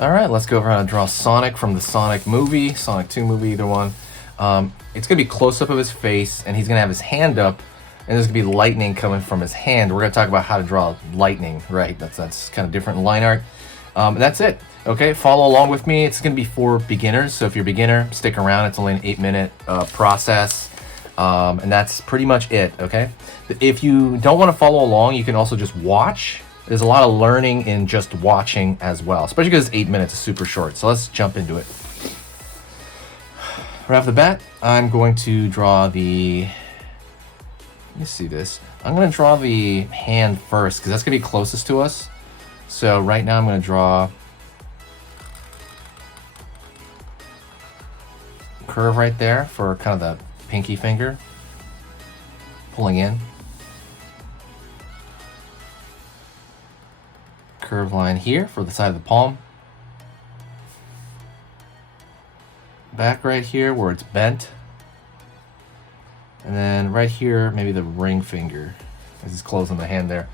All right, let's go over how to draw Sonic from the Sonic movie, Sonic 2 movie, either one. It's going to be close-up of his face, and he's going to have his hand up, and there's going to be lightning coming from his hand. We're going to talk about how to draw lightning, right? That's kind of different in line art. And that's it. Okay, follow along with me. It's going to be for beginners, so if you're a beginner, stick around. It's only an 8-minute process, and that's pretty much it, okay? If you don't want to follow along, you can also just watch. There's a lot of learning in just watching as well, especially because it's 8 minutes, it's super short. So let's jump into it. Right off the bat, I'm going to draw the, let me see this. I'm going to draw the hand first because that's going to be closest to us. So right now I'm going to draw a curve right there for kind of the pinky finger, pulling in. Curve line here for the side of the palm. Back right here where it's bent. And then right here, maybe the ring finger. As it's closing the hand there.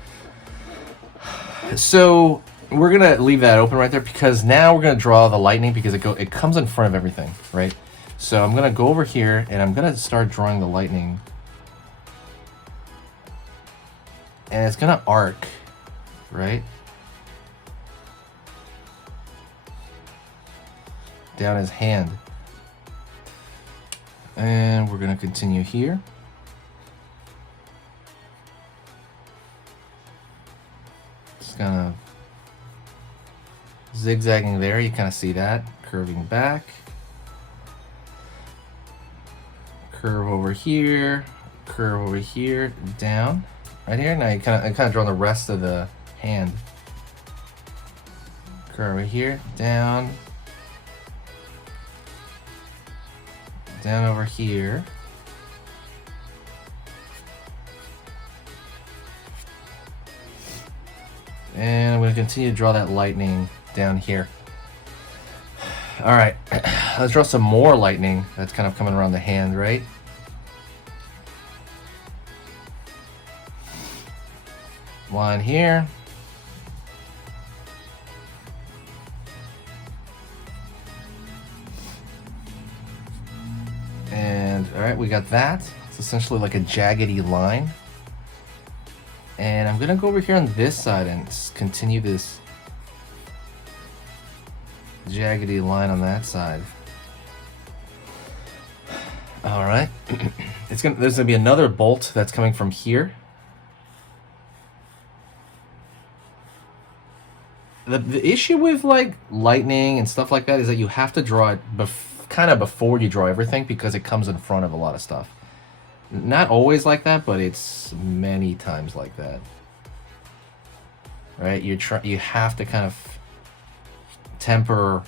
So we're gonna leave that open right there because now we're gonna draw the lightning because it comes in front of everything, right? So I'm gonna go over here and I'm gonna start drawing the lightning. And it's gonna arc, right? Down his hand. And we're going to continue here. Just kind of zigzagging there. You kind of see that. Curving back. Curve over here. Curve over here. Down. Right here. Now you kind of draw the rest of the hand. Curve over here. Down. Down over here. And I'm going to continue to draw that lightning down here. All right, let's draw some more lightning that's kind of coming around the hand, right? Line here. And all right, we got that. It's essentially like a jaggedy line. And I'm gonna go over here on this side and continue this jaggedy line on that side. All right, there's gonna be another bolt that's coming from here. The issue with like lightning and stuff like that is that you have to draw it kind of before you draw everything because it comes in front of a lot of stuff. Not always like that, but it's many times like that. Right? You have to kind of temper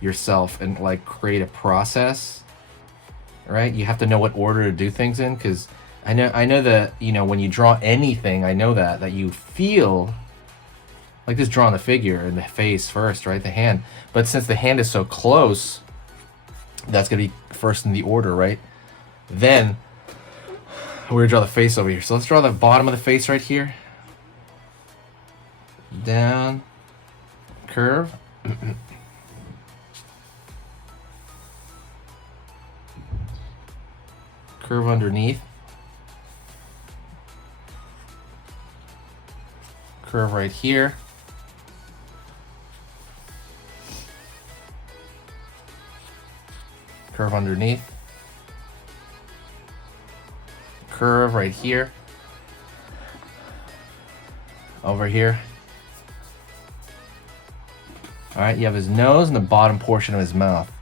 yourself and like create a process. Right? You have to know what order to do things in because I know that, you know, when you draw anything, I know that you feel like just drawing the figure and the face first, right? The hand. But since the hand is so close, that's gonna be first in the order, right? Then we're gonna draw the face over here. So let's draw the bottom of the face right here. Down, curve. Curve underneath. Curve right here. Curve underneath. Curve right here. Over here. All right, you have his nose and the bottom portion of his mouth.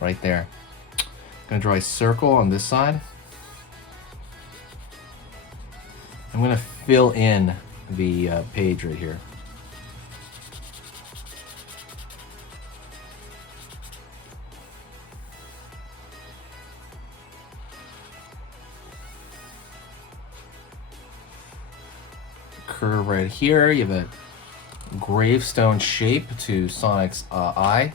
Right there. I'm gonna draw a circle on this side. I'm gonna fill in the page right here. Curve right here. You have a gravestone shape to Sonic's eye.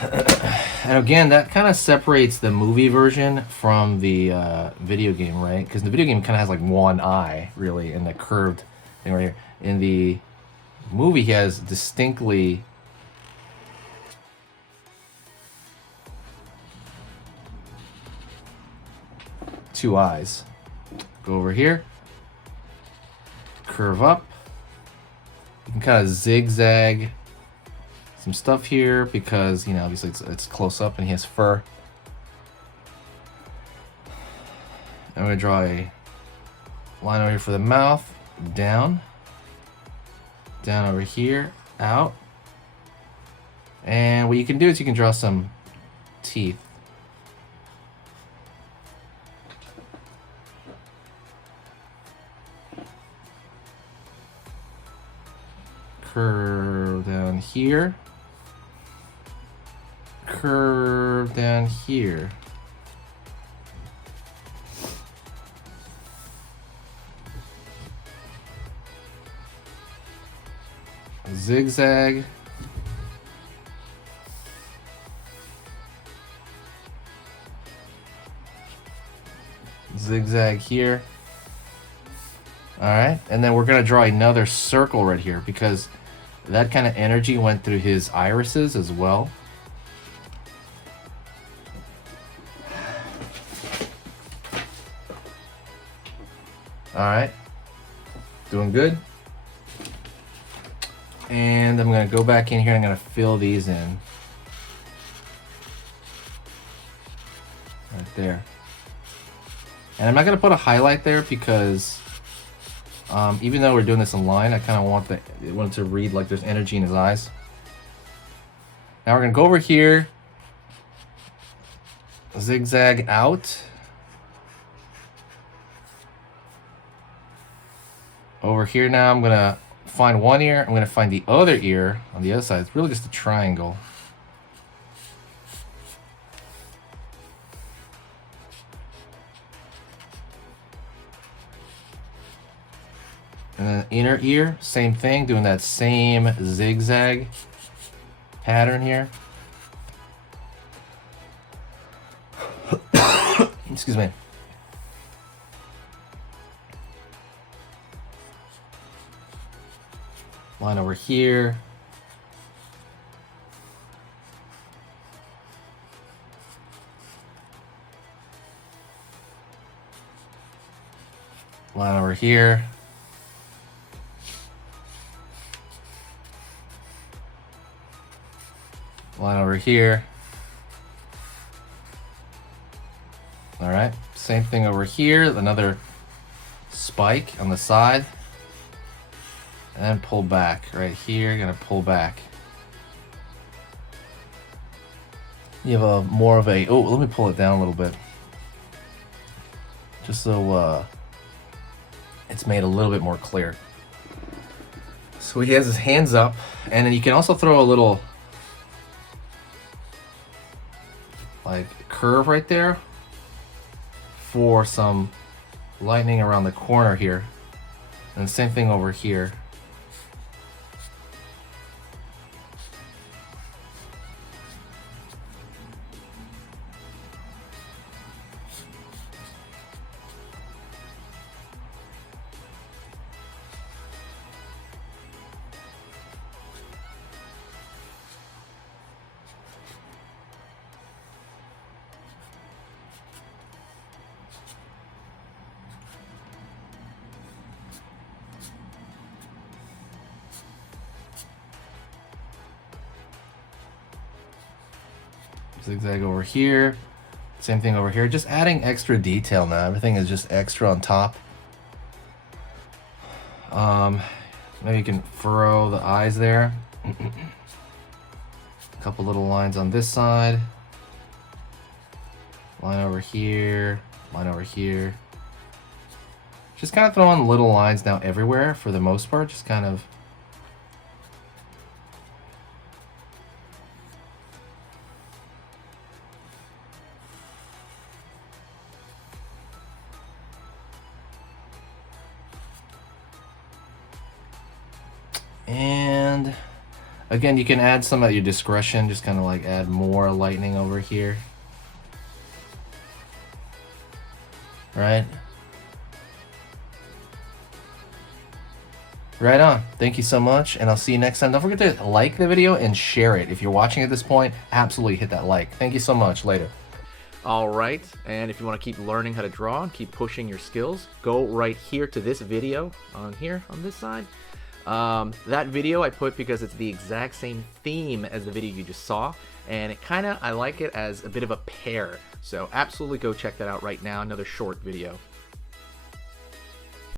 And again, that kind of separates the movie version from the video game, right? Because the video game kind of has like one eye, really, and the curved thing right here. In the movie, he has distinctly two eyes. Go over here, curve up. You can kind of zigzag some stuff here because, you know, obviously it's close up and he has fur. I'm going to draw a line over here for the mouth, down over here, out. And what you can do is you can draw some teeth. Curve down here. Curve down here. Zigzag. Zigzag here. All right, and then we're gonna draw another circle right here because that kind of energy went through his irises as well. All right, doing good. And I'm gonna go back in here. I'm gonna fill these in right there. And I'm not gonna put a highlight there because even though we're doing this in line, I kind of want it to read like there's energy in his eyes. Now we're gonna go over here, zigzag out. Over here now, I'm gonna find one ear. I'm gonna find the other ear on the other side. It's really just a triangle. And then inner ear, same thing, doing that same zigzag pattern here. Excuse me. Line over here. Line over here. Line over here. All right, same thing over here. Another spike on the side. And then pull back right here. Gonna pull back. You have more of a, oh, let me pull it down a little bit. Just so it's made a little bit more clear. So he has his hands up, and then you can also throw a little like curve right there for some lightning around the corner here. And same thing over here. Zigzag over here. Same thing over here. Just adding extra detail now. Everything is just extra on top. Maybe you can furrow the eyes there. A couple little lines on this side. Line over here. Line over here. Just kind of throwing little lines now everywhere for the most part. Just kind of and again, you can add some at your discretion, just kind of like add more lightning over here. Right? Right on. Thank you so much, and I'll see you next time. Don't forget to like the video and share it. If you're watching at this point, absolutely hit that like. Thank you so much. Later. All right, and if you want to keep learning how to draw and keep pushing your skills, go right here to this video on here on this side. That video I put because it's the exact same theme as the video you just saw, and I like it as a bit of a pair. So absolutely go check that out right now. Another short video.